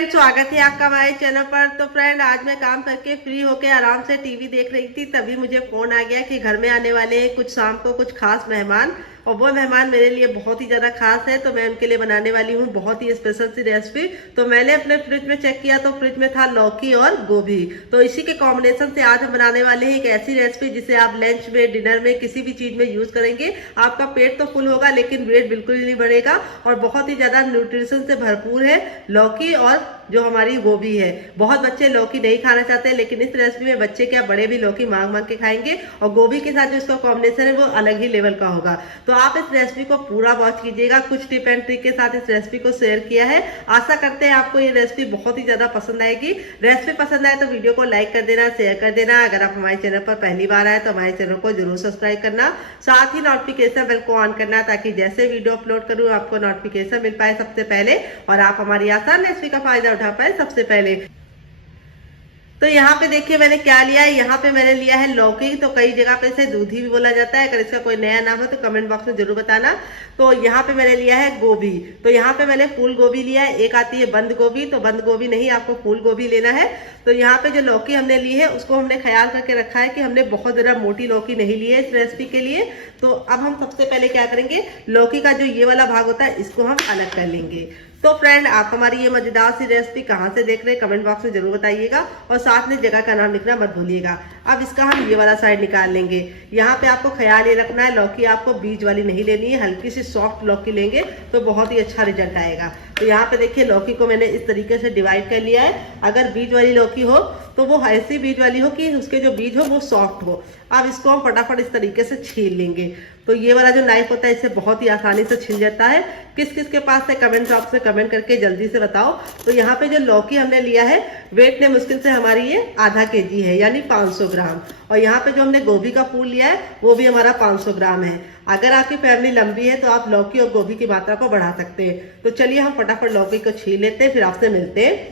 Friend, स्वागत है आपका हमारे चैनल पर। तो फ्रेंड, आज मैं काम करके फ्री होके आराम से टीवी देख रही थी, तभी मुझे फोन आ गया कि घर में आने वाले हैं कुछ शाम को कुछ खास मेहमान, और वो मेहमान मेरे लिए बहुत ही ज्यादा खास है। तो मैं उनके लिए बनाने वाली हूँ बहुत ही स्पेशल सी रेसिपी। तो मैंने अपने फ्रिज में चेक किया तो फ्रिज में था लौकी और गोभी। तो इसी के कॉम्बिनेशन से आज हम बनाने वाले हैं एक ऐसी रेसिपी जिसे आप लंच में, डिनर में, किसी भी चीज में यूज करेंगे। आपका पेट तो फुल होगा लेकिन वेट बिल्कुल ही नहीं बढ़ेगा, और बहुत ही ज्यादा न्यूट्रिशन से भरपूर है लौकी और जो हमारी गोभी है। बहुत बच्चे लौकी नहीं खाना चाहते हैं, लेकिन इस रेसिपी में बच्चे क्या बड़े भी लौकी मांग मांग के खाएंगे, और गोभी के साथ जो इसका कॉम्बिनेशन है वो अलग ही लेवल का होगा। तो आप इस रेसिपी को पूरा वॉच कीजिएगा। कुछ टिप एंड ट्रिक के साथ इस रेसिपी को शेयर किया है। आशा करते हैं आपको ये रेसिपी बहुत ही ज्यादा पसंद आएगी। रेसिपी पसंद आए तो वीडियो को लाइक कर देना, शेयर कर देना। अगर आप हमारे चैनल पर पहली बार आए तो हमारे चैनल को जरूर सब्सक्राइब करना, साथ ही नोटिफिकेशन बेल को ऑन करना, ताकि जैसे वीडियो अपलोड करूँ आपको नोटिफिकेशन मिल पाए सबसे पहले, और आप हमारी आसान रेसिपी का फायदा उठा पाए सबसे पहले। तो यहाँ पे देखिए मैंने क्या लिया है। यहाँ पे मैंने लिया है लौकी। तो कई जगह पे इसे दूधी भी बोला जाता है। अगर इसका कोई नया नाम हो तो कमेंट बॉक्स में जरूर बताना। तो यहाँ पे मैंने लिया है गोभी। तो यहाँ पे मैंने फूल गोभी लिया है। एक आती है बंद गोभी, तो बंद गोभी नहीं, आपको फूल गोभी लेना है। तो यहाँ पे जो लौकी हमने ली है उसको हमने ख्याल करके रखा है कि हमने बहुत ज्यादा मोटी लौकी नहीं ली है इस रेसिपी के लिए। तो अब हम सबसे पहले क्या करेंगे, लौकी का जो ये वाला भाग होता है इसको हम अलग कर लेंगे। तो फ्रेंड, आप हमारी ये मजेदार सी रेसिपी कहाँ से देख रहे हैं कमेंट बॉक्स में जरूर बताइएगा, और साथ में जगह का नाम लिखना मत भूलिएगा। अब इसका हम ये वाला साइड निकाल लेंगे। यहाँ पे आपको ख्याल ये रखना है लौकी आपको बीज वाली नहीं लेनी है, हल्की सी सॉफ्ट लौकी लेंगे तो बहुत ही अच्छा रिजल्ट आएगा। तो यहाँ पे देखिए लौकी को मैंने इस तरीके से डिवाइड कर लिया है। अगर बीज वाली लौकी हो तो वो ऐसी बीज वाली हो कि उसके जो बीज हो वो सॉफ्ट हो। अब इसको हम फटाफट इस तरीके से छील लेंगे। तो ये वाला जो नाइफ होता है इससे बहुत ही आसानी से छिल जाता है। किस किस के पास है कमेंट बॉक्स में कमेंट करके जल्दी से बताओ। तो यहाँ पे जो लौकी हमने लिया है वेट में मुश्किल से हमारी ये आधा केजी है, यानी 500 ग्राम। और यहाँ पे जो हमने गोभी का फूल लिया है वो भी हमारा 500 ग्राम है। अगर आपकी फैमिली लंबी है तो आप लौकी और गोभी की मात्रा को बढ़ा सकते हैं। तो चलिए हम फटाफट लौकी को छील लेते हैं, फिर आपसे मिलते हैं।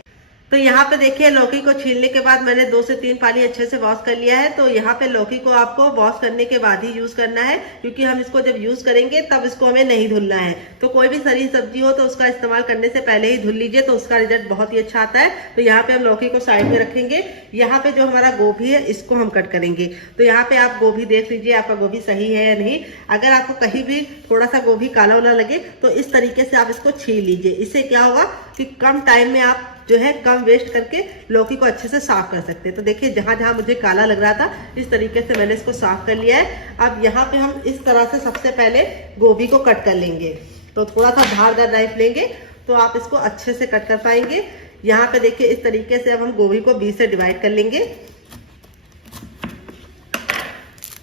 तो यहाँ पे देखिए लौकी को छीलने के बाद मैंने 2 से 3 पानी अच्छे से वॉश कर लिया है। तो यहाँ पे लौकी को आपको वॉश करने के बाद ही यूज करना है, क्योंकि हम इसको जब यूज करेंगे तब इसको हमें नहीं धुलना है। तो कोई भी सरी सब्जी हो तो उसका इस्तेमाल करने से पहले ही धुल लीजिए, तो उसका रिजल्ट बहुत ही अच्छा आता है। तो यहाँ पे हम लौकी को साइड में रखेंगे। यहाँ पे जो हमारा गोभी है इसको हम कट करेंगे। तो यहाँ पे आप गोभी देख लीजिए आपका गोभी सही है या नहीं। अगर आपको कहीं भी थोड़ा सा गोभी काला वाला लगे तो इस तरीके से आप इसको छील लीजिए। इससे क्या होगा कि कम टाइम में आप जो है कम वेस्ट करके लौकी को अच्छे से साफ कर सकते हैं। तो देखिए जहां जहां मुझे काला लग रहा था इस तरीके से मैंने इसको साफ कर लिया है। अब यहाँ पे हम इस तरह से सबसे पहले गोभी को कट कर लेंगे। तो थोड़ा सा धारदार नाइफ लेंगे तो आप इसको अच्छे से कट कर पाएंगे। यहाँ पे देखिए इस तरीके से अब हम गोभी को बीच से डिवाइड कर लेंगे।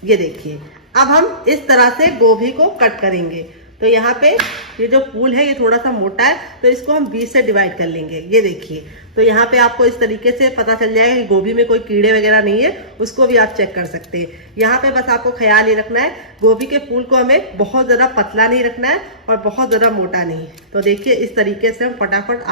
ये देखिए अब हम इस तरह से गोभी को कट करेंगे। तो यहाँ पे ये जो फूल है ये थोड़ा सा मोटा है, तो इसको हम बीच से डिवाइड कर लेंगे। ये देखिए तो यहाँ पे आपको इस तरीके से पता चल जाएगा कि गोभी में कोई कीड़े वगैरह नहीं है, उसको भी आप चेक कर सकते हैं। यहाँ पे बस आपको ख्याल ये रखना है गोभी के फूल को हमें बहुत ज्यादा पतला नहीं रखना है और बहुत ज्यादा मोटा नहीं। तो देखिए इस तरीके से हम फटाफट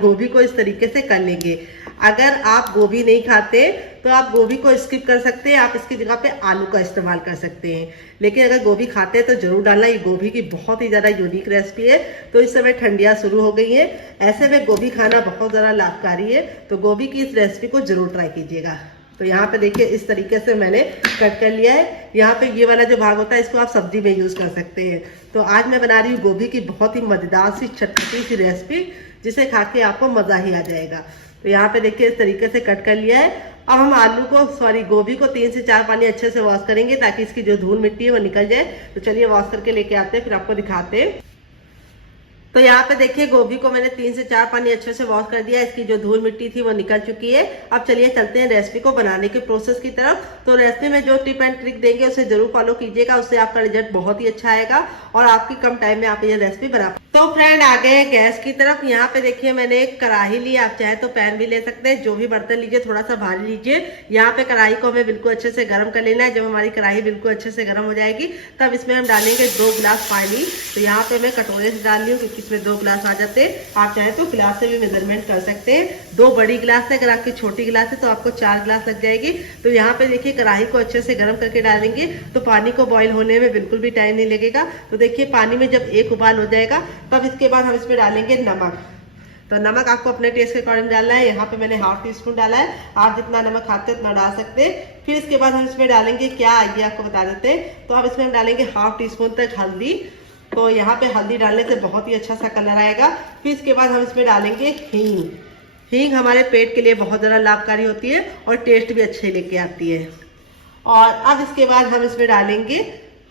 गोभी को इस तरीके से कर लेंगे। अगर आप गोभी नहीं खाते तो आप गोभी को स्किप कर सकते हैं, आप इसकी जगह पे आलू का इस्तेमाल कर सकते हैं। लेकिन अगर गोभी खाते हैं तो जरूर डालना। ये गोभी की बहुत ही ज्यादा यूनिक रेसिपी है। तो इस समय ठंडियां शुरू हो गई हैं, ऐसे में गोभी खाना बहुत ज्यादा लाभकारी है। तो गोभी की इस रेसिपी को जरूर ट्राई कीजिएगा। तो यहाँ पे देखिए इस तरीके से मैंने कट कर लिया है। यहाँ पे ये वाला जो भाग होता है इसको आप सब्जी में यूज कर सकते हैं। तो आज मैं बना रही हूँ गोभी की बहुत ही मजेदार सी चटपटी सी रेसिपी, जिसे खा के आपको मजा ही आ जाएगा। तो यहाँ पे देखिए इस तरीके से कट कर लिया है। अब हम गोभी को 3 से 4 पानी अच्छे से वॉश करेंगे ताकि इसकी जो धूल मिट्टी है वो निकल जाए। तो चलिए वॉश करके लेके आते हैं, फिर आपको दिखाते हैं। तो यहाँ पे देखिए गोभी को मैंने 3 से 4 पानी अच्छे से वॉश कर दिया। इसकी जो धूल मिट्टी थी वो निकल चुकी है। अब चलिए चलते हैं रेसिपी को बनाने के प्रोसेस की तरफ। तो रेसिपी में जो टिप एंड ट्रिक देंगे उसे जरूर फॉलो कीजिएगा, उससे आपका रिजल्ट बहुत ही अच्छा आएगा और आपकी कम टाइम में आप ये रेसिपी बना। तो फ्रेंड आ गए गैस की तरफ। यहाँ पे देखिए मैंने एक कढ़ाई ली, आप चाहे तो पैन भी ले सकते हैं। जो भी बर्तन लीजिए थोड़ा सा भारी लीजिए। यहाँ पे कढ़ाई को हमें बिल्कुल अच्छे से गर्म कर लेना है। जब हमारी कढ़ाई बिल्कुल अच्छे से गर्म हो जाएगी तब इसमें हम डालेंगे 2 गिलास पानी। तो यहाँ पे मैं कटोरे से डाल रही हूँ क्योंकि इसमें 2 गिलास आ जाते हैं। आप चाहे तो गिलास से भी मेजरमेंट कर सकते हैं। 2 बड़ी गिलास है, अगर आपकी छोटी गिलास है तो आपको 4 गिलास लग जाएगी। तो यहाँ पे देखिए कढ़ाई को अच्छे से गर्म करके डालेंगे तो पानी को बॉईल होने में बिल्कुल भी टाइम नहीं लगेगा। तो देखिए पानी में जब एक उबाल हो जाएगा तब इसके बाद हम इसमें डालेंगे नमक। तो नमक आपको अपने टेस्ट के अकॉर्डिंग डालना है। यहाँ पे मैंने ½ टी स्पून डाला है, आप जितना नमक खाते हैं उतना डाल सकते हैं। फिर इसके बाद हम इसमें डालेंगे क्या, आइए आपको बता देते हैं। तो अब इसमें हम डालेंगे ½ टी स्पून तक हल्दी। तो यहाँ पे हल्दी डालने से बहुत ही अच्छा सा कलर आएगा। फिर इसके बाद हम इसमें डालेंगे हींग। हींग हमारे पेट के लिए बहुत ज़्यादा लाभकारी होती है और टेस्ट भी अच्छे लेके आती है। और अब इसके बाद हम इसमें डालेंगे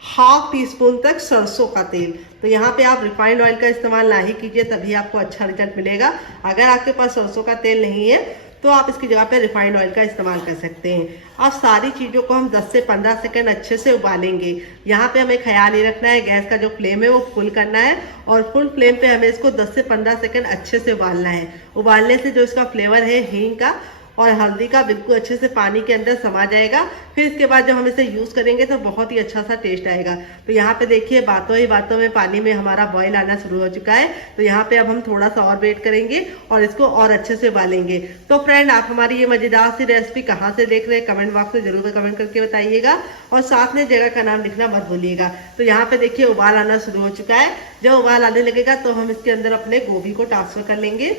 ½ टी स्पून तक सरसों का तेल। तो यहाँ पे आप रिफाइंड ऑयल का इस्तेमाल ना ही कीजिए, तभी आपको अच्छा रिजल्ट मिलेगा। अगर आपके पास सरसों का तेल नहीं है तो आप इसकी जगह पे रिफाइंड ऑयल का इस्तेमाल कर सकते हैं। अब सारी चीज़ों को हम 10 से 15 सेकंड अच्छे से उबालेंगे। यहाँ पे हमें ख्याल ये रखना है, गैस का जो फ्लेम है वो फुल करना है और फुल फ्लेम पे हमें इसको 10 से 15 सेकंड अच्छे से उबालना है। उबालने से जो इसका फ्लेवर है हींग का और हल्दी का बिल्कुल अच्छे से पानी के अंदर समा जाएगा। फिर इसके बाद जब हम इसे यूज़ करेंगे तो बहुत ही अच्छा सा टेस्ट आएगा। तो यहाँ पे देखिए बातों ही बातों में पानी में हमारा बॉईल आना शुरू हो चुका है। तो यहाँ पे अब हम थोड़ा सा और वेट करेंगे और इसको और अच्छे से उबालेंगे। तो फ्रेंड, आप हमारी ये मज़ेदार सी रेसिपी कहाँ से देख रहे हैं कमेंट बॉक्स में जरूर कमेंट करके बताइएगा और साथ में जगह का नाम लिखना मत भूलिएगा। तो यहाँ पे देखिए उबाल आना शुरू हो चुका है। जब उबाल आने लगेगा तो हम इसके अंदर अपने गोभी को ट्रांसफर कर लेंगे।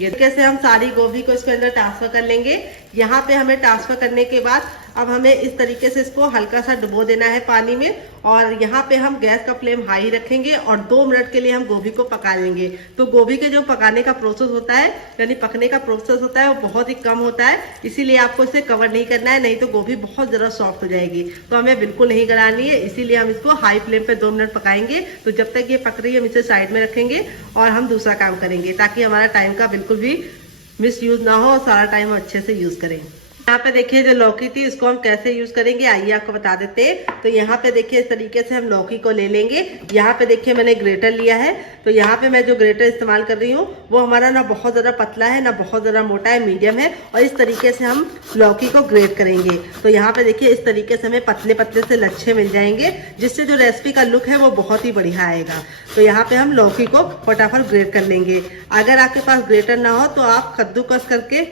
ये कैसे हम सारी गोभी को इसके अंदर ट्रांसफर कर लेंगे। यहाँ पे हमें ट्रांसफर करने के बाद अब हमें इस तरीके से इसको हल्का सा डुबो देना है पानी में और यहाँ पे हम गैस का फ्लेम हाई रखेंगे और 2 मिनट के लिए हम गोभी को पका लेंगे। तो गोभी के जो पकाने का प्रोसेस होता है यानी पकने का प्रोसेस होता है वो बहुत ही कम होता है, इसीलिए आपको इसे कवर नहीं करना है, नहीं तो गोभी बहुत ज़्यादा सॉफ्ट हो जाएगी। तो हमें बिल्कुल नहीं करानी है, इसीलिए हम इसको हाई फ्लेम पे 2 मिनट पकाएंगे। तो जब तक ये पक रही है हम इसे साइड में रखेंगे और हम दूसरा काम करेंगे ताकि हमारा टाइम का बिल्कुल भी मिस यूज ना हो और सारा टाइम अच्छे से यूज करें। यहाँ पे देखिए जो लौकी थी इसको हम कैसे यूज करेंगे आइए आपको बता देते हैं। तो यहाँ पे देखिए इस तरीके से हम लौकी को ले लेंगे। यहाँ पे देखिए मैंने ग्रेटर लिया है। तो यहाँ पे मैं जो ग्रेटर इस्तेमाल कर रही हूँ वो हमारा ना बहुत ज़्यादा पतला है ना बहुत ज़्यादा मोटा है, मीडियम है और इस तरीके से हम लौकी को ग्रेट करेंगे। तो यहाँ पे देखिए इस तरीके से हमें पतले पतले से लच्छे मिल जाएंगे जिससे जो रेसिपी का लुक है वो बहुत ही बढ़िया आएगा। तो यहाँ पे हम लौकी को फटाफट ग्रेट कर लेंगे। अगर आपके पास ग्रेटर ना हो तो आप कद्दूकस करके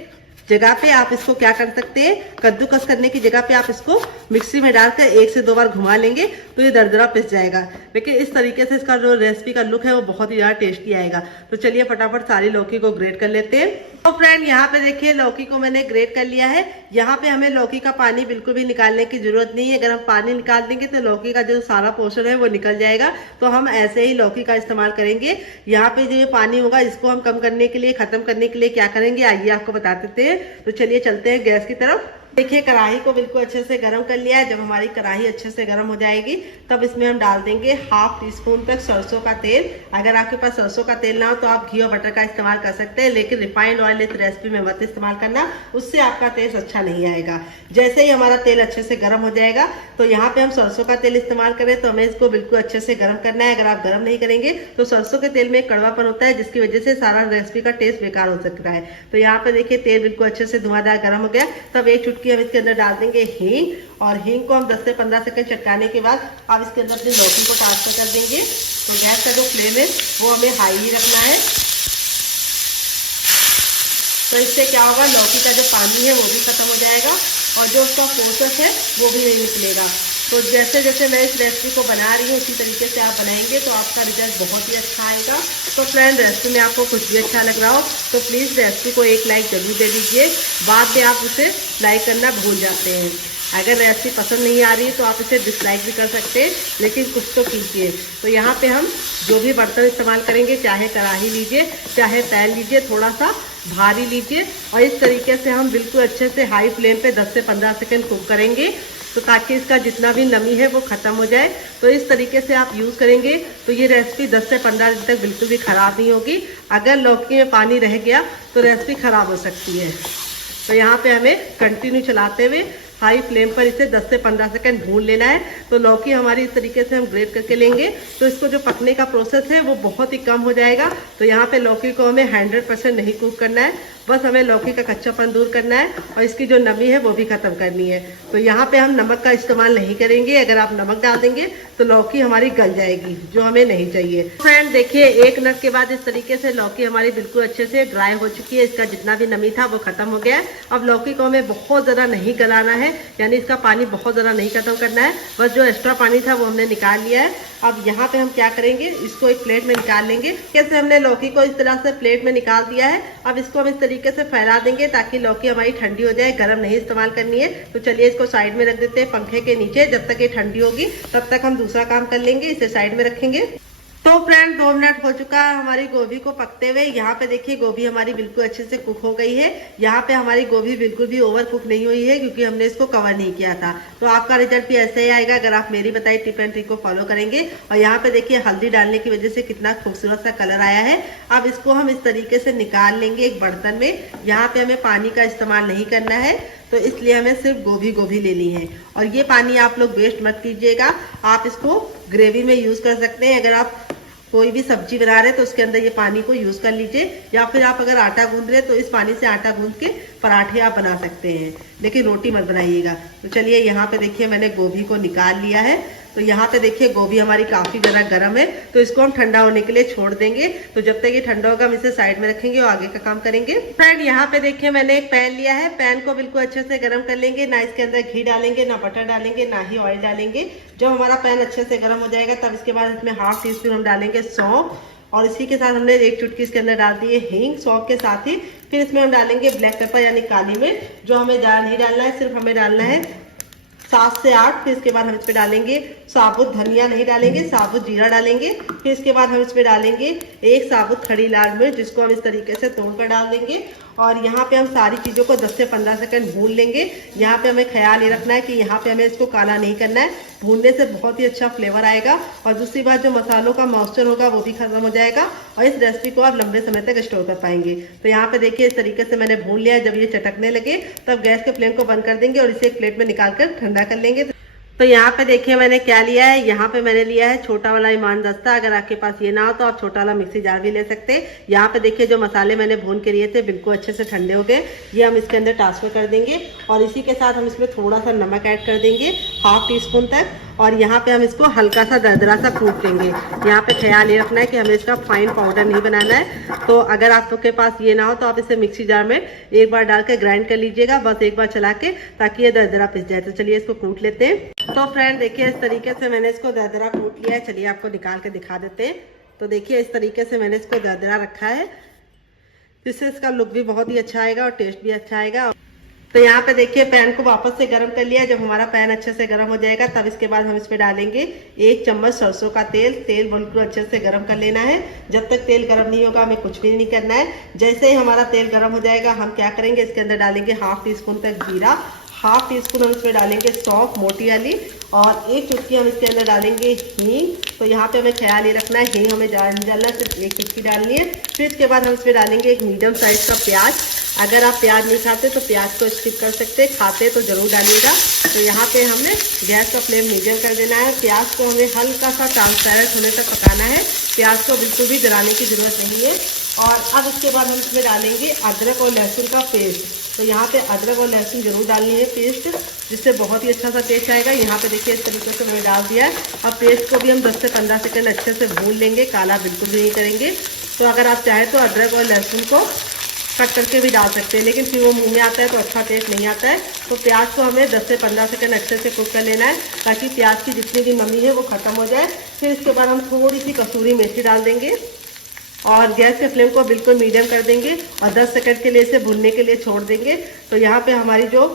जगह पे आप इसको क्या कर सकते हैं, कद्दूकस करने की जगह पे आप इसको मिक्सी में डालकर 1 से 2 बार घुमा लेंगे तो ये दरदरा पिस जाएगा। लेकिन इस तरीके से इसका जो रेसिपी का लुक है वो बहुत ही ज़्यादा टेस्टी आएगा। तो चलिए फटाफट सारी लौकी को ग्रेट कर लेते हैं। तो फ्रेंड यहाँ पे देखिए लौकी को मैंने ग्रेट कर लिया है। यहाँ पे हमें लौकी का पानी बिल्कुल भी निकालने की जरूरत नहीं है। अगर हम पानी निकाल देंगे तो लौकी का जो सारा पोर्शन है वो निकल जाएगा। तो हम ऐसे ही लौकी का इस्तेमाल करेंगे। यहाँ पे जो पानी होगा इसको हम कम करने के लिए, खत्म करने के लिए क्या करेंगे आइए आपको बता देते हैं। तो चलिए चलते हैं गैस की तरफ। देखिए कढ़ाई को बिल्कुल अच्छे से गर्म कर लिया है। जब हमारी कढ़ाई अच्छे से गर्म हो जाएगी तब इसमें हम डाल देंगे ½ टी स्पून तक सरसों का तेल। अगर आपके पास सरसों का तेल ना हो तो आप घी और बटर का इस्तेमाल कर सकते हैं, लेकिन रिफाइंड ऑयल इस रेसिपी में मत इस्तेमाल करना, उससे आपका टेस्ट अच्छा नहीं आएगा। जैसे ही हमारा तेल अच्छे से गर्म हो जाएगा तो यहाँ पे हम सरसों का तेल इस्तेमाल करें तो हमें इसको बिल्कुल अच्छे से गर्म करना है। अगर आप गर्म नहीं करेंगे तो सरसों के तेल में एक कड़वापन होता है जिसकी वजह से सारा रेसिपी का टेस्ट बेकार हो सकता है। तो यहाँ पे देखिए तेल बिल्कुल अच्छे से धुआंधार गर्म हो गया। तब 1 चुटकी हम इसके अंदर डाल देंगे हींग और हींग को हम 10 से 15 सेकंड चटकाने के बाद अब इसके अंदर अपनी लौकी को ट्रांसफर कर देंगे। तो गैस का जो फ्लेम है वो हमें हाई ही रखना है। तो इससे क्या होगा, लौकी का जो पानी है वो भी खत्म हो जाएगा और जो उसका प्रोसेस है वो भी नहीं निकलेगा। तो जैसे जैसे मैं इस रेसिपी को बना रही हूँ उसी तरीके से आप बनाएंगे तो आपका रिजल्ट बहुत ही अच्छा आएगा। तो फ्रेंड रेसिपी में आपको कुछ भी अच्छा लग रहा हो तो प्लीज़ रेसिपी को एक लाइक जरूर दे दीजिए। बाद में आप उसे लाइक करना भूल जाते हैं। अगर रेसिपी पसंद नहीं आ रही तो आप इसे डिसलाइक भी कर सकते हैं, लेकिन कुछ तो कीजिए। तो यहाँ पे हम जो भी बर्तन इस्तेमाल करेंगे, चाहे कढ़ाई लीजिए चाहे पैन लीजिए, थोड़ा सा भारी लीजिए और इस तरीके से हम बिल्कुल अच्छे से हाई फ्लेम पे 10 से 15 सेकंड कुक करेंगे तो ताकि इसका जितना भी नमी है वो खत्म हो जाए। तो इस तरीके से आप यूज़ करेंगे तो ये रेसिपी 10 से 15 दिन तक बिल्कुल भी ख़राब नहीं होगी। अगर लौकी में पानी रह गया तो रेसिपी ख़राब हो सकती है। तो यहाँ पे हमें कंटिन्यू चलाते हुए हाई फ्लेम पर इसे 10 से 15 सेकंड भून लेना है। तो लौकी हमारी इस तरीके से हम ग्रेट करके लेंगे तो इसको जो पकने का प्रोसेस है वो बहुत ही कम हो जाएगा। तो यहाँ पे लौकी को हमें 100% नहीं कुक करना है, बस हमें लौकी का कच्चापन दूर करना है और इसकी जो नमी है वो भी खत्म करनी है। तो यहाँ पे हम नमक का इस्तेमाल नहीं करेंगे। अगर आप नमक डाल देंगे तो लौकी हमारी गल जाएगी, जो हमें नहीं चाहिए। फ्रेंड देखिए, 1 मिनट के बाद इस तरीके से लौकी हमारी बिल्कुल अच्छे से ड्राई हो चुकी है। इसका जितना भी नमी था वो खत्म हो गया है। अब लौकी को हमें बहुत ज़्यादा नहीं गलाना है, यानी इसका पानी बहुत ज़्यादा नहीं खत्म करना है। बस जो एक्स्ट्रा पानी था वो हमने निकाल लिया है। अब यहाँ पे हम क्या करेंगे, इसको एक प्लेट में निकाल लेंगे। कैसे हमने लौकी को इस तरह से प्लेट में निकाल दिया है। अब इसको हम इस तरीके से फैला देंगे ताकि लौकी हमारी ठंडी हो जाए, गर्म नहीं इस्तेमाल करनी है। तो चलिए इसको साइड में रख देते हैं पंखे के नीचे। जब तक ये ठंडी होगी तब तक हम दूसरा काम कर लेंगे, इसे साइड में रखेंगे। तो फ्रेंड 2 मिनट हो चुका है हमारी गोभी को पकते हुए। यहाँ पे देखिए गोभी हमारी बिल्कुल अच्छे से कुक हो गई है। यहाँ पे हमारी गोभी बिल्कुल भी ओवर कुक नहीं हुई है क्योंकि हमने इसको कवर नहीं किया था। तो आपका रिजल्ट भी ऐसे ही आएगा अगर आप मेरी बताई टिप एंड ट्रिक को फॉलो करेंगे। और यहाँ पे देखिए हल्दी डालने की वजह से कितना खूबसूरत सा कलर आया है। अब इसको हम इस तरीके से निकाल लेंगे एक बर्तन में। यहाँ पे हमें पानी का इस्तेमाल नहीं करना है, तो इसलिए हमें सिर्फ गोभी लेनी है। और ये पानी आप लोग वेस्ट मत कीजिएगा, आप इसको ग्रेवी में यूज कर सकते हैं। अगर आप कोई भी सब्जी बना रहे तो उसके अंदर ये पानी को यूज कर लीजिए, या फिर आप अगर आटा गूंद रहे तो इस पानी से आटा गूंद के पराठे आप बना सकते हैं, लेकिन रोटी मत बनाइएगा। तो चलिए यहाँ पे देखिए मैंने गोभी को निकाल लिया है। तो यहाँ पे देखिए गोभी हमारी काफी ज्यादा गर्म है, तो इसको हम ठंडा होने के लिए छोड़ देंगे। तो जब तक ये ठंडा होगा हम इसे साइड में रखेंगे और आगे का काम करेंगे। फ्रेंड यहाँ पे देखिए मैंने एक पैन लिया है। पैन को बिल्कुल अच्छे से गर्म कर लेंगे। ना इसके अंदर घी डालेंगे, ना बटर डालेंगे, ना ही ऑयल डालेंगे। जब हमारा पैन अच्छे से गर्म हो जाएगा तब इसके बाद इसमें 1/2 टीस्पून हम डालेंगे सौंफ, और इसी के साथ हमने 1 चुटकी इसके अंदर डाल दी है हींग सौंफ के साथ ही। फिर इसमें हम डालेंगे ब्लैक पेपर यानी काली मिर्च, जो हमें ज़्यादा नहीं डालना है, सिर्फ हमें डालना है 7 से 8। फिर इसके बाद हम इसमें डालेंगे साबुत धनिया, नहीं डालेंगे, साबुत जीरा डालेंगे। फिर इसके बाद हम इसमें डालेंगे 1 साबुत खड़ी लाल मिर्च, जिसको हम इस तरीके से तोड़कर डाल देंगे। और यहाँ पे हम सारी चीज़ों को 10 से 15 सेकंड भून लेंगे। यहाँ पे हमें ख्याल ये रखना है कि यहाँ पे हमें इसको काला नहीं करना है। भूनने से बहुत ही अच्छा फ्लेवर आएगा और दूसरी बात जो मसालों का मॉइस्चर होगा वो भी खत्म हो जाएगा और इस रेसिपी को आप लंबे समय तक स्टोर कर पाएंगे। तो यहाँ पे देखिए इस तरीके से मैंने भून लिया है। जब ये चटकने लगे तब गैस के फ्लेम को बंद कर देंगे और इसे एक प्लेट में निकाल कर ठंडा कर लेंगे। तो यहाँ पे देखिए मैंने क्या लिया है। यहाँ पे मैंने लिया है छोटा वाला ईमान दस्ता। अगर आपके पास ये ना हो तो आप छोटा वाला मिक्सी जार भी ले सकते हैं। यहाँ पे देखिए जो मसाले मैंने भून के लिए थे बिल्कुल अच्छे से ठंडे हो गए। ये हम इसके अंदर ट्रांसफर कर देंगे और इसी के साथ हम इसमें थोड़ा सा नमक ऐड कर देंगे, 1/2 टीस्पून तक। और यहाँ पे हम इसको हल्का सा दरदरा सा कूट लेंगे। यहाँ पे ख्याल ये रखना है कि हमें इसका फाइन पाउडर नहीं बनाना है। तो अगर आपके पास ये ना हो तो आप इसे मिक्सी जार में एक बार डाल के ग्राइंड कर लीजिएगा, बस एक बार चला के, ताकि ये दरदरा पिस जाए। तो चलिए इसको कूट लेते हैं। तो फ्रेंड देखिए इस तरीके से मैंने इसको दरदरा कूट लिया है। चलिए आपको निकाल के दिखा देते हैं। तो देखिए इस तरीके से मैंने इसको दरदरा रखा है, जिससे इसका लुक भी बहुत ही अच्छा आएगा और टेस्ट भी अच्छा आएगा। तो यहाँ पे देखिए पैन को वापस से गर्म कर लिया है। जब हमारा पैन अच्छे से गर्म हो जाएगा तब इसके बाद हम इसमें डालेंगे 1 चम्मच सरसों का तेल। तेल बिल्कुल अच्छे से गर्म कर लेना है। जब तक तेल गर्म नहीं होगा हमें कुछ भी नहीं करना है। जैसे ही हमारा तेल गर्म हो जाएगा हम क्या करेंगे, इसके अंदर डालेंगे 1/2 टीस्पून तक जीरा, 1/2 टीस्पून हम इसमें डालेंगे सौंफ मोटी वाली, और 1 चुटकी हम इसके अंदर डालेंगे हींग। तो यहाँ पे हमें ख्याल ये रखना है हींग हमें ज़्यादा नहीं डालना, सिर्फ 1 चुटकी डालनी है। फिर इसके बाद हम इसमें डालेंगे एक मीडियम साइज का प्याज। अगर आप प्याज नहीं खाते तो प्याज को स्किप कर सकते, खाते तो जरूर डालिएगा। तो यहाँ पे हमने गैस का फ्लेम मीडियम कर देना है। प्याज को हमें हल्का सा ट्रांसपेरेंट होने तक पकाना है। प्याज को बिल्कुल भी जलाने की जरूरत नहीं है। और अब इसके बाद हम इसमें डालेंगे अदरक और लहसुन का पेस्ट। तो यहाँ पे अदरक और लहसुन जरूर डालनी है पेस्ट, जिससे बहुत ही अच्छा सा टेस्ट आएगा। यहाँ पे देखिए इस तरीके से मैंने डाल दिया है। अब पेस्ट को भी हम 10 से 15 सेकंड अच्छे से भून लेंगे, काला बिल्कुल भी नहीं करेंगे। तो अगर आप चाहें तो अदरक और लहसुन को कट करके भी डाल सकते हैं, लेकिन फिर वो मुंह में आता है तो अच्छा टेस्ट नहीं आता है। तो प्याज को हमें 10 से 15 सेकंड अच्छे से कुक कर लेना है, ताकि प्याज की जितनी भी नमी है वो खत्म हो जाए। फिर इसके बाद हम थोड़ी सी कसूरी मेथी डाल देंगे और गैस के फ्लेम को बिल्कुल मीडियम कर देंगे और 10 सेकंड के लिए इसे भुनने के लिए छोड़ देंगे। तो यहाँ पे हमारी जो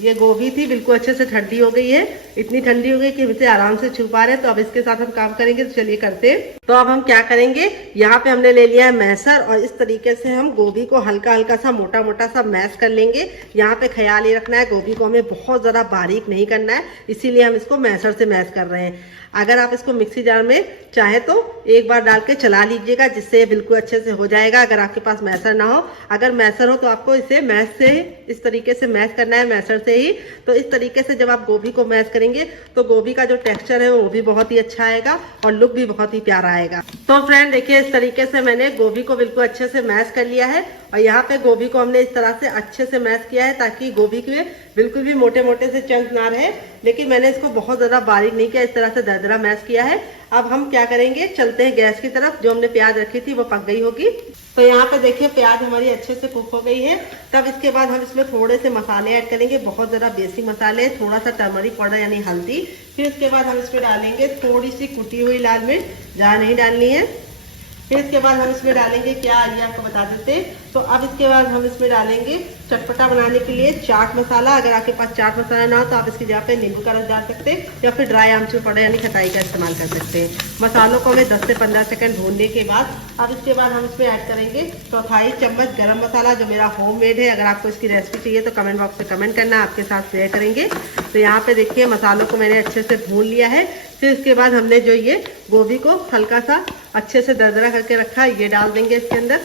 ये गोभी थी बिल्कुल अच्छे से ठंडी हो गई है। इतनी ठंडी हो गई कि हम इसे आराम से छू पा रहे हैं। तो अब इसके साथ हम काम करेंगे। तो चलिए करते हैं। तो अब हम क्या करेंगे, यहाँ पे हमने ले लिया है मैसर और इस तरीके से हम गोभी को हल्का हल्का सा मोटा मोटा सा मैश कर लेंगे। यहाँ पे ख्याल ये रखना है गोभी को हमें बहुत ज़्यादा बारीक नहीं करना है, इसीलिए हम इसको मैसर से मैश कर रहे हैं। अगर आप इसको मिक्सी जार में चाहे तो एक बार डाल के चला लीजिएगा, जिससे ये बिल्कुल अच्छे से हो जाएगा। अगर आपके पास मैसर ना हो, अगर मैसर हो तो आपको इसे मैश से इस तरीके से मैश करना है, मैसर से ही। तो इस तरीके से जब आप गोभी को मैश करेंगे तो गोभी का जो टेक्सचर है वो भी बहुत ही अच्छा आएगा और लुक भी बहुत ही प्यारा आएगा। तो फ्रेंड देखिए इस तरीके से मैंने गोभी को बिल्कुल अच्छे से मैश कर लिया है और यहाँ पे गोभी को हमने इस तरह से अच्छे से मैश किया है ताकि गोभी के बिल्कुल भी मोटे मोटे से चंक ना रहे, लेकिन मैंने इसको बहुत ज़्यादा बारीक नहीं किया, इस तरह से दरदरा मैश किया है। अब हम क्या करेंगे, चलते हैं गैस की तरफ। जो हमने प्याज रखी थी वो पक गई होगी। तो यहाँ पे देखिए प्याज हमारी अच्छे से कुक हो गई है। तब इसके बाद हम इसमें थोड़े से मसाले ऐड करेंगे, बहुत ज़्यादा बेसिक मसाले, थोड़ा सा टर्मरिक पाउडर यानी हल्दी। फिर इसके बाद हम इसमें डालेंगे थोड़ी सी कुटी हुई लाल मिर्च, ज़्यादा नहीं डालनी है। फिर इसके बाद हम इसमें डालेंगे क्या, आइए आपको बता देते हैं। तो अब इसके बाद हम इसमें डालेंगे चटपटा बनाने के लिए चाट मसाला। अगर आपके पास चाट मसाला ना हो तो आप इसकी जगह पे नींबू का रस डाल सकते हैं या फिर ड्राई आमचूर पाउडर यानी खटाई का इस्तेमाल कर सकते हैं। मसालों को हमें 10 से 15 सेकंड भूनने के बाद अब इसके बाद हम इसमें ऐड करेंगे 1/4 चम्मच गरम मसाला, जो मेरा होममेड है। अगर आपको इसकी रेसिपी चाहिए तो कमेंट बॉक्स में कमेंट करना, आपके साथ शेयर करेंगे। तो यहाँ पे देखिए मसालों को मैंने अच्छे से भून लिया है। फिर इसके बाद हमने जो ये गोभी को हल्का सा अच्छे से दरदरा करके रखा है, ये डाल देंगे इसके अंदर।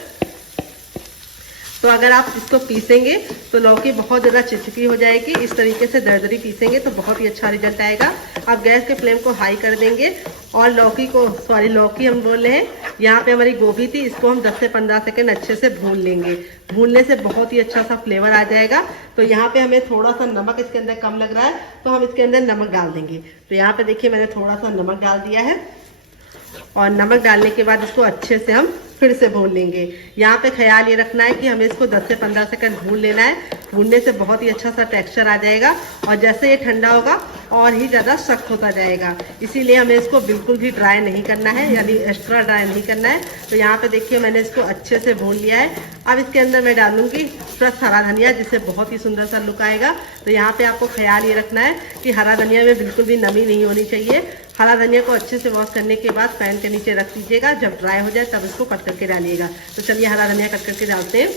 तो अगर आप इसको पीसेंगे तो लौकी बहुत ज़्यादा चिपचिपी हो जाएगी, इस तरीके से दरदरी पीसेंगे तो बहुत ही अच्छा रिजल्ट आएगा। अब गैस के फ्लेम को हाई कर देंगे और लौकी हम बोल रहे हैं, यहाँ पे हमारी गोभी थी, इसको हम 10 से 15 सेकंड अच्छे से भून लेंगे। भूनने से बहुत ही अच्छा सा फ्लेवर आ जाएगा। तो यहाँ पे हमें थोड़ा सा नमक इसके अंदर कम लग रहा है तो हम इसके अंदर नमक डाल देंगे। तो यहाँ पे देखिए मैंने थोड़ा सा नमक डाल दिया है और नमक डालने के बाद इसको अच्छे से हम फिर से भून लेंगे। यहाँ पे ख्याल ये रखना है कि हमें इसको 10 से 15 सेकंड भून लेना है। भूनने से बहुत ही अच्छा सा टेक्सचर आ जाएगा और जैसे ये ठंडा होगा और ही ज़्यादा सख्त होता जाएगा, इसीलिए हमें इसको बिल्कुल भी ड्राई नहीं करना है, यानी एक्स्ट्रा ड्राई नहीं करना है। तो यहाँ पे देखिए मैंने इसको अच्छे से भून लिया है। अब इसके अंदर मैं डालूंगी फ्रेश हरा धनिया, जिससे बहुत ही सुंदर सा लुक आएगा। तो यहाँ पे आपको ख्याल ये रखना है कि हरा धनिया में बिल्कुल भी नमी नहीं होनी चाहिए। हरा धनिया को अच्छे से वॉश करने के बाद पैन के नीचे रख दीजिएगा, जब ड्राई हो जाए तब इसको कट करके डालिएगा। तो चलिए हरा धनिया कट करके डालते हैं।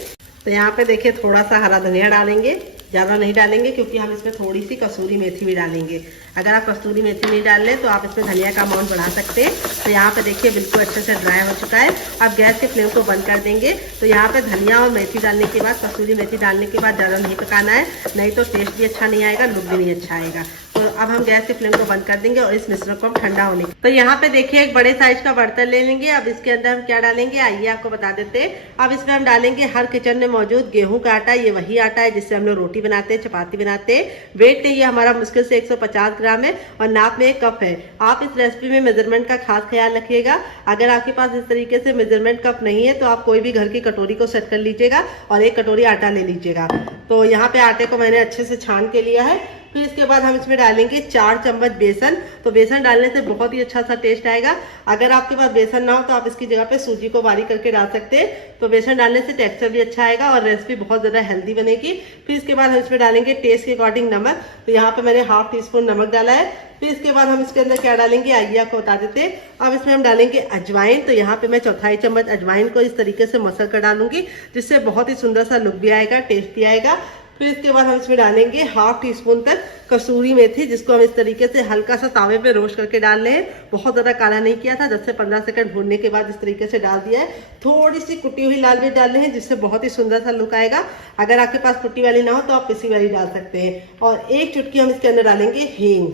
तो यहाँ पे देखिए थोड़ा सा हरा धनिया डालेंगे, ज़्यादा नहीं डालेंगे क्योंकि हम इसमें थोड़ी सी कसूरी मेथी भी डालेंगे। अगर आप कसूरी मेथी नहीं डाल लें तो आप इसमें धनिया का अमाउंट बढ़ा सकते हैं। तो यहाँ पे देखिए बिल्कुल अच्छे से ड्राई हो चुका है। अब गैस के फ्लेम को बंद कर देंगे। तो यहाँ पे धनिया और मेथी डालने के बाद, कसूरी मेथी डालने के बाद ज़्यादा नहीं पकाना है, नहीं तो टेस्ट भी अच्छा नहीं आएगा, लुक भी नहीं अच्छा आएगा। तो अब हम गैस के फ्लेम को बंद कर देंगे और इस मिश्रण को हम ठंडा होने। तो यहाँ पे देखिए एक बड़े साइज का बर्तन ले लेंगे। अब इसके अंदर हम क्या डालेंगे, आइए आपको बता देते हैं। अब इसमें हम डालेंगे हर किचन में मौजूद गेहूं का आटा। ये वही आटा है जिससे हम लोग रोटी बनाते हैं, चपाती बनाते हैं। वेट ये हमारा मुश्किल से 150 ग्राम है और नाप में 1 कप है। आप इस रेसिपी में मेजरमेंट का खास ख्याल रखिएगा। अगर आपके पास इस तरीके से मेजरमेंट कप नहीं है तो आप कोई भी घर की कटोरी को सेट कर लीजिएगा और 1 कटोरी आटा ले लीजिएगा। तो यहाँ पे आटे को मैंने अच्छे से छान के लिया है। फिर इसके बाद हम इसमें डालेंगे 4 चम्मच बेसन। तो बेसन डालने से बहुत ही अच्छा सा टेस्ट आएगा। अगर आपके पास बेसन ना हो तो आप इसकी जगह पे सूजी को बारीक करके डाल सकते हैं। तो बेसन डालने से टेक्सचर भी अच्छा आएगा और रेसिपी बहुत ज़्यादा हेल्दी बनेगी। फिर इसके बाद हम इसमें डालेंगे टेस्ट के अकॉर्डिंग नमक। तो यहाँ पे मैंने ½ टीस्पून नमक डाला है। फिर इसके बाद हम इसके अंदर क्या डालेंगे, आइए आपको बता देते हैं। अब इसमें हम डालेंगे अजवाइन। तो यहाँ पे मैं 1/4 चम्मच अजवाइन को इस तरीके से मसल कर डालूंगी, जिससे बहुत ही सुंदर सा लुक भी आएगा, टेस्ट भी आएगा। फिर इसके बाद हम इसमें डालेंगे ½ टीस्पून तक कसूरी मेथी, जिसको हम इस तरीके से हल्का सा तावे पे रोस्ट करके डाल रहे हैं। बहुत ज़्यादा काला नहीं किया था, 10 से 15 सेकंड भूनने के बाद इस तरीके से डाल दिया है। थोड़ी सी कुटी हुई लाल मिर्च डाल रहे हैं, जिससे बहुत ही सुंदर सा लुक आएगा। अगर आपके पास कुटी वाली ना हो तो आप पिसी वाली डाल सकते हैं। और 1 चुटकी हम इसके अंदर डालेंगे हींग।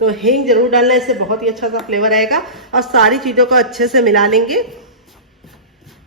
तो हींग जरूर डालना, इससे बहुत ही अच्छा सा फ्लेवर आएगा। और सारी चीज़ों को अच्छे से मिला लेंगे।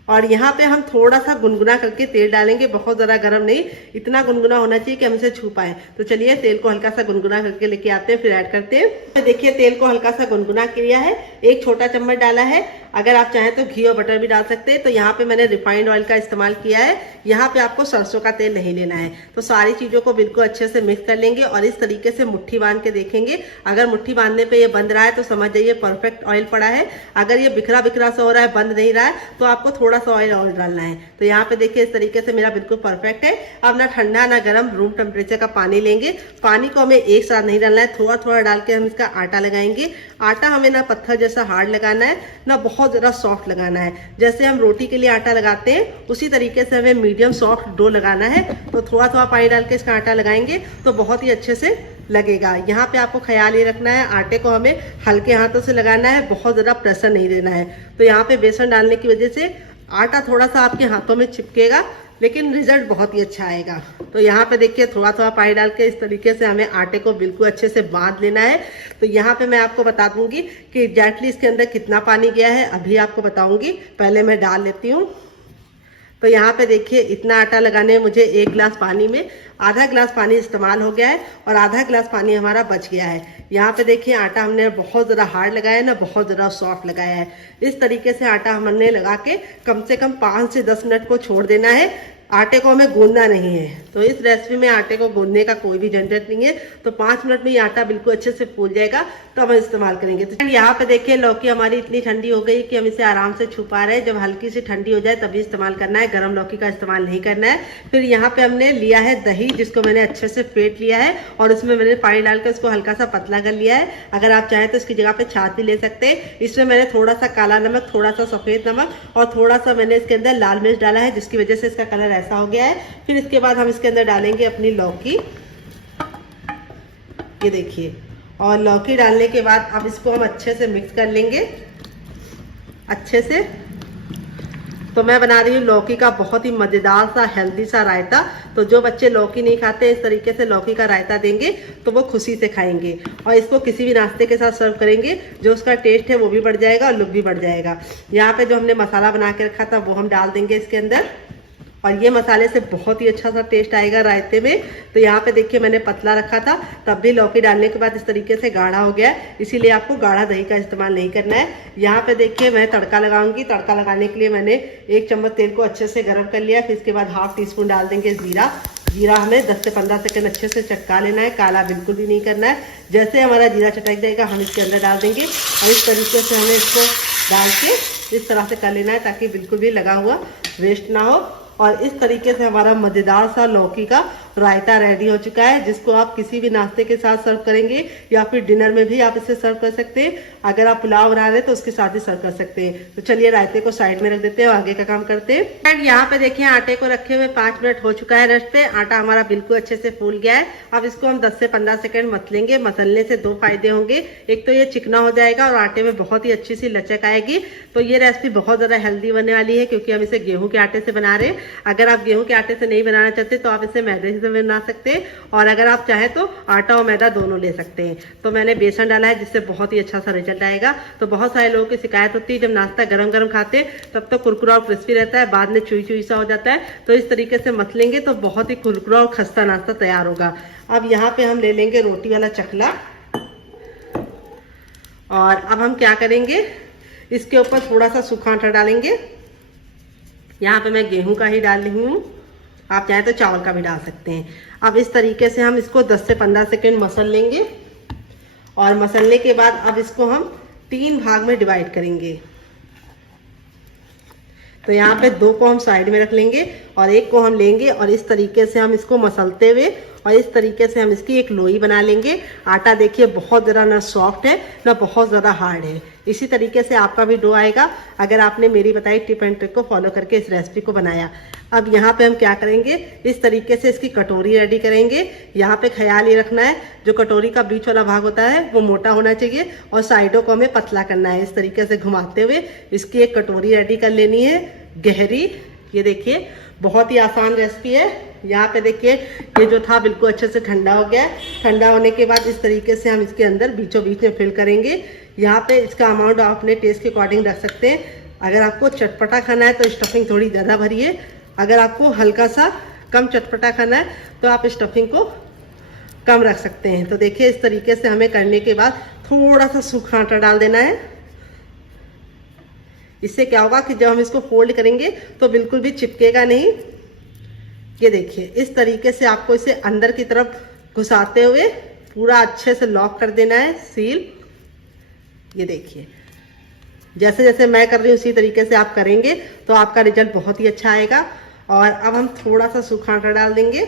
और यहाँ पे हम थोड़ा सा गुनगुना करके तेल डालेंगे, बहुत ज़्यादा गर्म नहीं, इतना गुनगुना होना चाहिए कि हम इसे छू पाए। तो चलिए तेल को हल्का सा गुनगुना करके लेके आते हैं, फिर ऐड करते हैं। देखिए तेल को हल्का सा गुनगुना किया है, 1 छोटा चम्मच डाला है। अगर आप चाहें तो घी और बटर भी डाल सकते हैं। तो यहाँ पे मैंने रिफाइंड ऑयल का इस्तेमाल किया है। यहाँ पे आपको सरसों का तेल नहीं लेना है। तो सारी चीज़ों को बिल्कुल अच्छे से मिक्स कर लेंगे और इस तरीके से मुट्ठी बांध के देखेंगे। अगर मुट्ठी बांधने पे ये बंद रहा है तो समझ जाइए परफेक्ट ऑयल पड़ा है। अगर ये बिखरा बिखरा सा हो रहा है, बंद नहीं रहा है, तो आपको थोड़ा सा ऑयल और डालना है। तो यहाँ पे देखिए इस तरीके से मेरा बिल्कुल परफेक्ट है। अब ना ठंडा ना गर्म, रूम टेम्परेचर का पानी लेंगे। पानी को हमें एक साथ नहीं डालना है, थोड़ा थोड़ा डाल के हम इसका आटा लगाएंगे। आटा हमें ना पत्थर जैसा हार्ड लगाना है, ना बहुत ज़्यादा सॉफ्ट लगाना है। जैसे हम रोटी के लिए आटा लगाते हैं उसी तरीके से हमें मीडियम सॉफ्ट डो लगाना है। तो थोड़ा थोड़ा पानी डाल के इसका आटा लगाएंगे तो बहुत ही अच्छे से लगेगा। यहाँ पे आपको ख्याल ये रखना है, आटे को हमें हल्के हाथों से लगाना है, बहुत ज़्यादा प्रेशर नहीं देना है। तो यहाँ पे बेसन डालने की वजह से आटा थोड़ा सा आपके हाथों में चिपकेगा, लेकिन रिजल्ट बहुत ही अच्छा आएगा। तो यहाँ पे देखिए थोड़ा थोड़ा पानी डाल के इस तरीके से हमें आटे को बिल्कुल अच्छे से बांध लेना है। तो यहाँ पे मैं आपको बता दूंगी कि एग्जैक्टली इसके अंदर कितना पानी गया है, अभी आपको बताऊंगी। पहले मैं डाल लेती हूँ। तो यहाँ पे देखिए इतना आटा लगाने में मुझे 1 गिलास पानी में आधा गिलास पानी इस्तेमाल हो गया है और आधा गिलास पानी हमारा बच गया है। यहाँ पे देखिए आटा हमने बहुत ज़्यादा हार्ड लगाया है ना, बहुत ज़्यादा सॉफ्ट लगाया है। इस तरीके से आटा हमने लगा के कम से कम 5 से 10 मिनट को छोड़ देना है। आटे को हमें गूंदना नहीं है। तो इस रेसिपी में आटे को गूंदने का कोई भी झंझट नहीं है। तो 5 मिनट में ये आटा बिल्कुल अच्छे से फूल जाएगा तो हम इस्तेमाल करेंगे। तो यहाँ पे देखिए लौकी हमारी इतनी ठंडी हो गई कि हम इसे आराम से छुपा रहे हैं। जब हल्की सी ठंडी हो जाए तभी इस्तेमाल करना है, गर्म लौकी का इस्तेमाल नहीं करना है। फिर यहाँ पे हमने लिया है दही, जिसको मैंने अच्छे से फेंट लिया है और उसमें मैंने पानी डालकर इसको हल्का सा पतला कर लिया है। अगर आप चाहें तो इसकी जगह पे छाछ भी ले सकते हैं। इसमें मैंने थोड़ा सा काला नमक, थोड़ा सा सफेद नमक और थोड़ा सा मैंने इसके अंदर लाल मिर्च डाला है, जिसकी वजह से इसका कलर ऐसा हो गया है। फिर इसके बाद हम इसके अंदर डालेंगे अपनी लौकी, ये देखिए। और लौकी डालने के बाद अब इसको हम अच्छे से मिक्स कर लेंगे अच्छे से। तो मैं बना रही हूँ लौकी का बहुत ही मज़ेदार सा हेल्दी सा रायता। तो जो बच्चे लौकी नहीं खाते, इस तरीके से लौकी का रायता देंगे तो वो खुशी से खाएंगे और इसको किसी भी नाश्ते के साथ सर्व करेंगे, जो उसका टेस्ट है वो भी बढ़ जाएगा और लुक भी बढ़ जाएगा। यहाँ पे जो हमने मसाला बना के रखा था वो हम डाल देंगे इसके अंदर और ये मसाले से बहुत ही अच्छा सा टेस्ट आएगा रायते में। तो यहाँ पे देखिए मैंने पतला रखा था, तब भी लौकी डालने के बाद इस तरीके से गाढ़ा हो गया है, इसीलिए आपको गाढ़ा दही का इस्तेमाल नहीं करना है। यहाँ पे देखिए मैं तड़का लगाऊंगी। तड़का लगाने के लिए मैंने 1 चम्मच तेल को अच्छे से गर्म कर लिया। फिर इसके बाद ½ टीस्पून डाल देंगे जीरा। जीरा हमें 10 से 15 सेकंड अच्छे से चटका लेना है, काला बिल्कुल भी नहीं करना है। जैसे हमारा जीरा चटक जाएगा हम इसके अंदर डाल देंगे और इस तरीके से हमें इसको डाल के इस तरह से कर लेना है ताकि बिल्कुल भी लगा हुआ वेस्ट ना हो। और इस तरीके से हमारा मज़ेदार सा लौकी का रायता रेडी हो चुका है, जिसको आप किसी भी नाश्ते के साथ सर्व करेंगे या फिर डिनर में भी आप इसे सर्व कर सकते हैं। अगर आप पुलाव बना रहे हैं तो उसके साथ ही सर्व कर सकते हैं। तो चलिए रायते को साइड में रख देते हैं और आगे का काम करते हैं। एंड यहाँ पे देखिए आटे को रखे हुए 5 मिनट हो चुका है रेस्ट पे। आटा हमारा बिल्कुल अच्छे से फूल गया है। अब इसको हम 10 से 15 सेकंड मसलेंगे। मसलने से 2 फायदे होंगे, एक तो ये चिकना हो जाएगा और आटे में बहुत ही अच्छी सी लचक आएगी। तो ये रेसिपी बहुत ज़्यादा हेल्दी बनने वाली है क्योंकि हम इसे गेहूँ के आटे से बना रहे हैं। अगर आप गेहूं के आटे से नहीं बनाना चाहते तो आप इसे मैदे से बना सकते हैं और अगर आप चाहे तो आटा और मैदा दोनों ले सकते हैं। तो मैंने बेसन डाला है जिससे बहुत ही अच्छा सा रिजल्ट आएगा। तो बहुत सारे लोगों की शिकायत होती है जब नाश्ता गरम गरम खाते हैं तब तो कुरकुरा और क्रिस्पी रहता है, बाद में चुई चुई सा हो जाता है। तो इस तरीके से मसलेंगे तो बहुत ही कुरकुरा और खस्ता नाश्ता तैयार होगा। अब यहाँ पे हम ले लेंगे रोटी वाला चकला और अब हम क्या करेंगे, इसके ऊपर थोड़ा सा सूखा आटा डालेंगे। यहाँ पे मैं गेहूं का ही डाल रही हूँ, आप चाहें तो चावल का भी डाल सकते हैं। अब इस तरीके से हम इसको 10 से 15 सेकंड मसल लेंगे और मसलने के बाद अब इसको हम 3 भाग में डिवाइड करेंगे। तो यहाँ पे 2 को हम साइड में रख लेंगे और 1 को हम लेंगे और इस तरीके से हम इसको मसलते हुए और इस तरीके से हम इसकी एक लोई बना लेंगे। आटा देखिए बहुत ज़्यादा ना सॉफ्ट है ना बहुत ज़्यादा हार्ड है। इसी तरीके से आपका भी डो आएगा अगर आपने मेरी बताई टिप एंड ट्रिक को फॉलो करके इस रेसिपी को बनाया। अब यहाँ पे हम क्या करेंगे, इस तरीके से इसकी कटोरी रेडी करेंगे। यहाँ पे ख्याल ये रखना है जो कटोरी का बीच वाला भाग होता है वो मोटा होना चाहिए और साइडों को हमें पतला करना है। इस तरीके से घुमाते हुए इसकी एक कटोरी रेडी कर लेनी है गहरी। ये देखिए बहुत ही आसान रेसिपी है। यहाँ पे देखिए ये जो था बिल्कुल अच्छे से ठंडा हो गया है। ठंडा होने के बाद इस तरीके से हम इसके अंदर बीचों बीच में फिल करेंगे। यहाँ पे इसका अमाउंट आप अपने टेस्ट के अकॉर्डिंग रख सकते हैं। अगर आपको चटपटा खाना है तो स्टफिंग थोड़ी ज़्यादा भरिए, अगर आपको हल्का सा कम चटपटा खाना है तो आप स्टफिंग को कम रख सकते हैं। तो देखिए इस तरीके से हमें करने के बाद थोड़ा सा सूखा आटा डाल देना है। इससे क्या होगा कि जब हम इसको फोल्ड करेंगे तो बिल्कुल भी चिपकेगा नहीं। ये देखिए इस तरीके से आपको इसे अंदर की तरफ घुसाते हुए पूरा अच्छे से लॉक कर देना है सील। ये देखिए जैसे जैसे मैं कर रही हूँ उसी तरीके से आप करेंगे तो आपका रिजल्ट बहुत ही अच्छा आएगा। और अब हम थोड़ा सा सूखा आटा डाल देंगे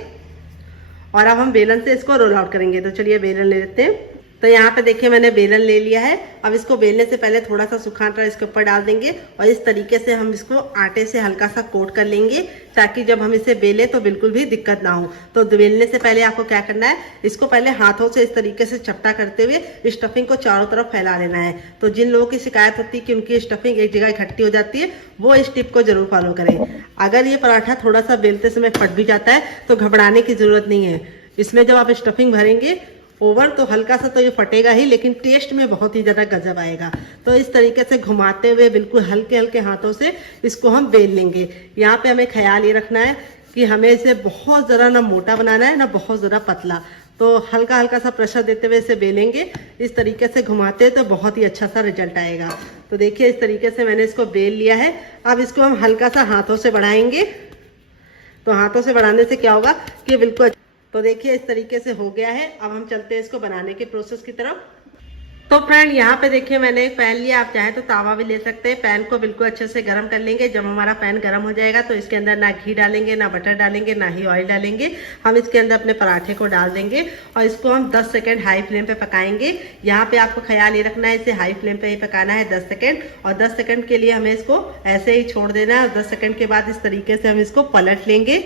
और अब हम बेलन से इसको रोल आउट करेंगे। तो चलिए बेलन ले लेते हैं। तो यहाँ पे देखिए मैंने बेलन ले लिया है। अब इसको बेलने से पहले थोड़ा सा सूखा आटा इसके ऊपर डाल देंगे और इस तरीके से हम इसको आटे से हल्का सा कोट कर लेंगे ताकि जब हम इसे बेलें तो बिल्कुल भी दिक्कत ना हो। तो बेलने से पहले आपको क्या करना है, इसको पहले हाथों से इस तरीके से चपटा करते हुए स्टफिंग को चारों तरफ फैला लेना है। तो जिन लोगों की शिकायत होती है कि उनकी स्टफिंग एक जगह इकट्ठी हो जाती है वो इस टिप को जरूर फॉलो करें। अगर ये पराठा थोड़ा सा बेलते समय फट भी जाता है तो घबराने की जरूरत नहीं है। इसमें जब आप स्टफिंग भरेंगे ओवर तो हल्का सा तो ये फटेगा ही, लेकिन टेस्ट में बहुत ही ज़्यादा गजब आएगा। तो इस तरीके से घुमाते हुए बिल्कुल हल्के हल्के हाथों से इसको हम बेल लेंगे। यहाँ पे हमें ख्याल ये रखना है कि हमें इसे बहुत ज़रा ना मोटा बनाना है ना बहुत ज़रा पतला, तो हल्का हल्का सा प्रेशर देते हुए इसे बेलेंगे। इस तरीके से घुमाते हैं तो बहुत ही अच्छा सा रिजल्ट आएगा। तो देखिए इस तरीके से मैंने इसको बेल लिया है। अब इसको हम हल्का सा हाथों से बढ़ाएंगे। तो हाथों से बढ़ाने से क्या होगा कि बिल्कुल, तो देखिए इस तरीके से हो गया है। अब हम चलते हैं इसको बनाने के प्रोसेस की तरफ। तो फ्रेंड यहाँ पे देखिए मैंने एक पैन लिया, आप चाहे तो तावा भी ले सकते हैं। पैन को बिल्कुल अच्छे से गर्म कर लेंगे। जब हमारा पैन गर्म हो जाएगा तो इसके अंदर ना घी डालेंगे, ना बटर डालेंगे, ना ही ऑयल डालेंगे। हम इसके अंदर अपने पराठे को डाल देंगे और इसको हम 10 सेकेंड हाई फ्लेम पे पकाएंगे। यहाँ पे आपको ख्याल ये रखना है, इसे हाई फ्लेम पे ही पकाना है 10 सेकेंड। और 10 सेकेंड के लिए हमें इसको ऐसे ही छोड़ देना है। 10 सेकेंड के बाद इस तरीके से हम इसको पलट लेंगे।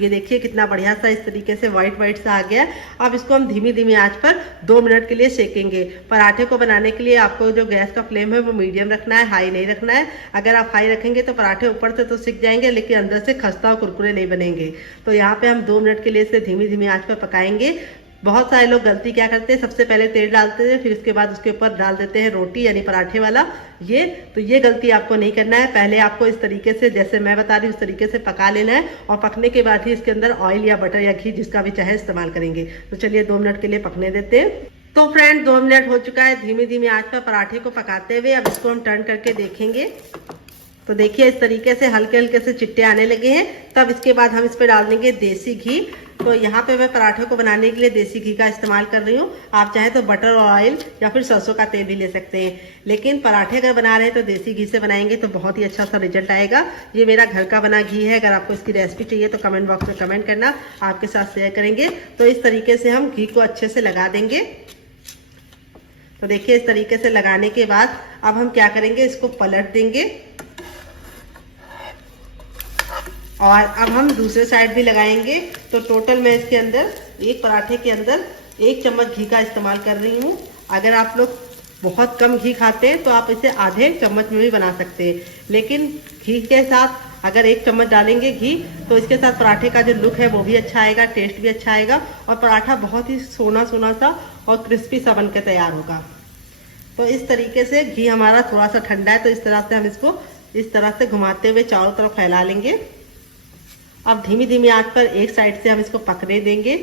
ये देखिए कितना बढ़िया सा इस तरीके से व्हाइट व्हाइट सा आ गया। अब इसको हम धीमी धीमी आंच पर 2 मिनट के लिए सेकेंगे। पराठे को बनाने के लिए आपको जो गैस का फ्लेम है वो मीडियम रखना है, हाई नहीं रखना है। अगर आप हाई रखेंगे तो पराठे ऊपर से तो सिक जाएंगे, लेकिन अंदर से खस्ता और कुरकुरे नहीं बनेंगे। तो यहाँ पे हम 2 मिनट के लिए इसे धीमी धीमी आंच पर पकाएंगे। बहुत सारे लोग गलती क्या करते हैं, सबसे पहले तेल डालते हैं, फिर उसके बाद उसके ऊपर डाल देते हैं रोटी यानी पराठे वाला। ये गलती आपको नहीं करना है। पहले आपको इस तरीके से जैसे मैं बता रही हूँ उस तरीके से पका लेना है और पकने के बाद ही इसके अंदर ऑयल या बटर या घी जिसका भी चाहे इस्तेमाल करेंगे। तो चलिए 2 मिनट के लिए पकने देते हैं। तो फ्रेंड 2 मिनट हो चुका है धीमी धीमी आंच पर पराठे को पकाते हुए। अब इसको हम टर्न करके देखेंगे। तो देखिए इस तरीके से हल्के हल्के से चिट्टे आने लगे हैं। तब इसके बाद हम इस पे डाल देंगे देसी घी। तो यहाँ पे मैं पराठे को बनाने के लिए देसी घी का इस्तेमाल कर रही हूँ। आप चाहे तो बटर ऑयल या फिर सरसों का तेल भी ले सकते हैं, लेकिन पराठे अगर बना रहे हैं तो देसी घी से बनाएंगे तो बहुत ही अच्छा सा रिजल्ट आएगा। ये मेरा घर का बना घी है। अगर आपको इसकी रेसिपी चाहिए तो कमेंट बॉक्स में कमेंट करना, आपके साथ शेयर करेंगे। तो इस तरीके से हम घी को अच्छे से लगा देंगे। तो देखिए इस तरीके से लगाने के बाद अब हम क्या करेंगे, इसको पलट देंगे और अब हम दूसरे साइड भी लगाएंगे। तो टोटल मैं इसके अंदर एक पराठे के अंदर 1 चम्मच घी का इस्तेमाल कर रही हूँ। अगर आप लोग बहुत कम घी खाते हैं तो आप इसे आधे चम्मच में भी बना सकते हैं, लेकिन घी के साथ अगर 1 चम्मच डालेंगे घी तो इसके साथ पराठे का जो लुक है वो भी अच्छा आएगा, टेस्ट भी अच्छा आएगा और पराठा बहुत ही सोना सोना सा और क्रिस्पी सा बनकर तैयार होगा। तो इस तरीके से घी हमारा थोड़ा सा ठंडा है, तो इस तरह से हम इसको इस तरह से घुमाते हुए चारों तरफ फैला लेंगे। अब धीमी धीमी आंच पर एक साइड से हम इसको पकने देंगे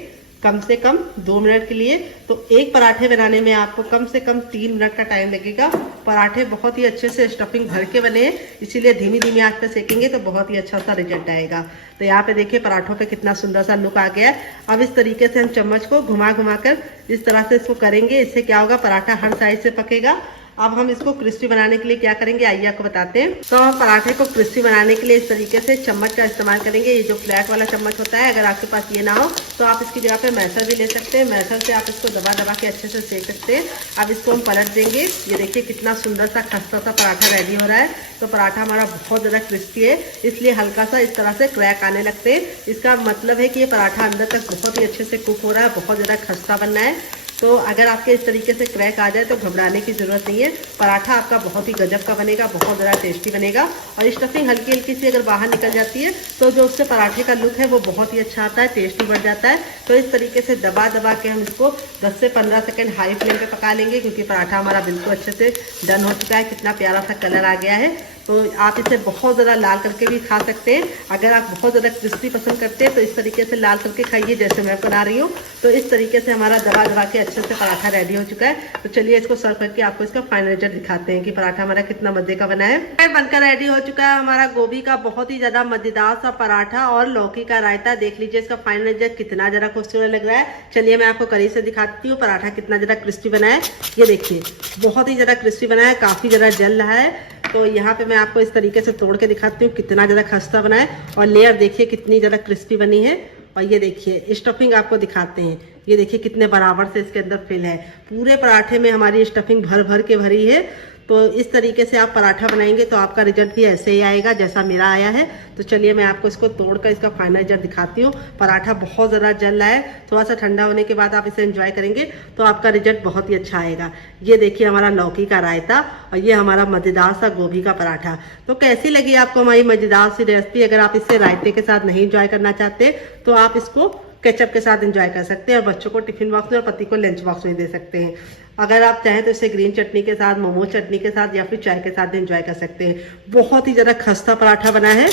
कम से कम 2 मिनट के लिए। तो एक पराठे बनाने में आपको कम से कम 3 मिनट का टाइम लगेगा। पराठे बहुत ही अच्छे से स्टफिंग भर के बने हैं, इसीलिए धीमी धीमी आंच पर सेकेंगे तो बहुत ही अच्छा सा रिजल्ट आएगा। तो यहाँ पे देखिए पराठों पे कितना सुंदर सा लुक आ गया है। अब इस तरीके से हम चम्मच को घुमा घुमा कर इस तरह से इसको करेंगे। इससे क्या होगा, पराठा हर साइड से पकेगा। अब हम इसको क्रिस्पी बनाने के लिए क्या करेंगे, आइए आपको बताते हैं। तो हम पराठे को क्रिस्पी बनाने के लिए इस तरीके से चम्मच का इस्तेमाल करेंगे। ये जो फ्लैट वाला चम्मच होता है, अगर आपके पास ये ना हो तो आप इसकी जगह पे मैसर भी ले सकते हैं। मैसर से आप इसको दबा दबा के अच्छे से सेक सकते हैं। अब इसको हम पलट देंगे। ये देखिए कितना सुंदर सा खस्ता सा पराठा रेडी हो रहा है। तो पराठा हमारा बहुत ज़्यादा क्रिस्पी है, इसलिए हल्का सा इस तरह से क्रैक आने लगते हैं। इसका मतलब है कि ये पराठा अंदर तक बहुत ही अच्छे से कुक हो रहा है, बहुत ज़्यादा खस्ता बनना है। तो अगर आपके इस तरीके से क्रैक आ जाए तो घबराने की जरूरत नहीं है। पराठा आपका बहुत ही गजब का बनेगा, बहुत ज़्यादा टेस्टी बनेगा। और स्टफिंग हल्की हल्की सी अगर बाहर निकल जाती है तो जो उससे पराठे का लुक है वो बहुत ही अच्छा आता है, टेस्टी बढ़ जाता है। तो इस तरीके से दबा दबा के हम इसको 10 से 15 सेकेंड हाई फ्लेम पे पका लेंगे, क्योंकि पराठा हमारा बिल्कुल अच्छे से डन हो चुका है। कितना प्यारा सा कलर आ गया है। तो आप इसे बहुत ज़्यादा लाल करके भी खा सकते हैं। अगर आप बहुत ज़्यादा क्रिस्पी पसंद करते हैं तो इस तरीके से लाल करके खाइए, जैसे मैं बना रही हूँ। तो इस तरीके से हमारा दबा दबा के अच्छे से पराठा रेडी हो चुका है। तो चलिए इसको सर्व करके आपको इसका फाइनल रिजल्ट दिखाते हैं कि पराठा हमारा कितना मजे का बना है। बनकर रेडी हो चुका है हमारा गोभी का बहुत ही ज्यादा मजेदार सा पराठा और लौकी का रायता। देख लीजिए इसका फाइनल रिजल्ट कितना ज्यादा खूबसूरत लग रहा है। चलिए मैं आपको करीब से दिखाती हूँ पराठा कितना ज्यादा क्रिस्पी बना है। ये देखिए बहुत ही ज्यादा क्रिस्पी बना है, काफी ज्यादा जल रहा है। तो यहाँ पे मैं आपको इस तरीके से तोड़ के दिखाती हूँ कितना ज़्यादा खस्ता बना है। और लेयर देखिए कितनी ज़्यादा क्रिस्पी बनी है। और ये देखिए स्टफिंग आपको दिखाते हैं, ये देखिए कितने बराबर से इसके अंदर फिल है। पूरे पराठे में हमारी स्टफिंग भर भर के भरी है। तो इस तरीके से आप पराठा बनाएंगे तो आपका रिजल्ट भी ऐसे ही आएगा जैसा मेरा आया है। तो चलिए मैं आपको इसको तोड़कर इसका फाइनल रिजल्ट दिखाती हूँ। पराठा बहुत ज़्यादा जल रहा है, थोड़ा सा ठंडा होने के बाद आप इसे एंजॉय करेंगे तो आपका रिजल्ट बहुत ही अच्छा आएगा। ये देखिए हमारा लौकी का रायता और ये हमारा मज़ेदार सा गोभी का पराठा। तो कैसी लगी आपको हमारी मज़ेदार सी रेसिपी? अगर आप इसे रायते के साथ नहीं एंजॉय करना चाहते तो आप इसको केचप के साथ एंजॉय कर सकते हैं और बच्चों को टिफिन बॉक्स में और पति को लंच बॉक्स में दे सकते हैं। अगर आप चाहें तो इसे ग्रीन चटनी के साथ, मोमो चटनी के साथ या फिर चाय के साथ एंजॉय कर सकते हैं। बहुत ही ज़्यादा खस्ता पराठा बना है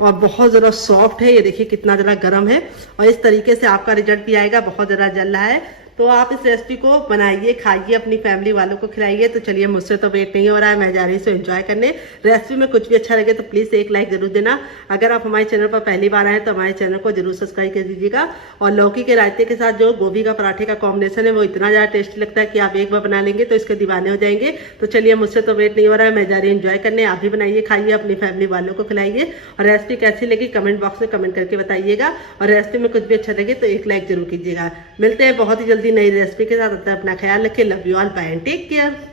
और बहुत ज़्यादा सॉफ्ट है। ये देखिए कितना ज़्यादा गर्म है और इस तरीके से आपका रिजल्ट भी आएगा। बहुत ज़्यादा जल रहा है, तो आप इस रेसिपी को बनाइए, खाइए, अपनी फैमिली वालों को खिलाइए। तो चलिए, मुझसे तो वेट नहीं हो रहा है, मैं जा रही हूँ एंजॉय करने। रेसिपी में कुछ भी अच्छा लगे तो प्लीज़ एक लाइक जरूर देना। अगर आप हमारे चैनल पर पहली बार आए तो हमारे चैनल को जरूर सब्सक्राइब कर दीजिएगा। और लौकी के रायते के साथ जो गोभी का पराठे का कॉम्बिनेशन है वो इतना ज़्यादा टेस्टी लगता है कि आप एक बार बना लेंगे तो इसके दीवाने हो जाएंगे। तो चलिए, मुझसे तो वेट नहीं हो रहा है, मैं जा रही हूँ एंजॉय करने। आप भी बनाइए, खाइए, अपनी फैमिली वालों को खिलाइए और रेसिपी कैसी लगी कमेंट बॉक्स में कमेंट करके बताइएगा। और रेसिपी में कुछ भी अच्छा लगे तो एक लाइक जरूर कीजिएगा। मिलते हैं बहुत ही जल्दी नई रेसिपी के साथ। अपना ख्याल रखें। Love you all, bye and take care.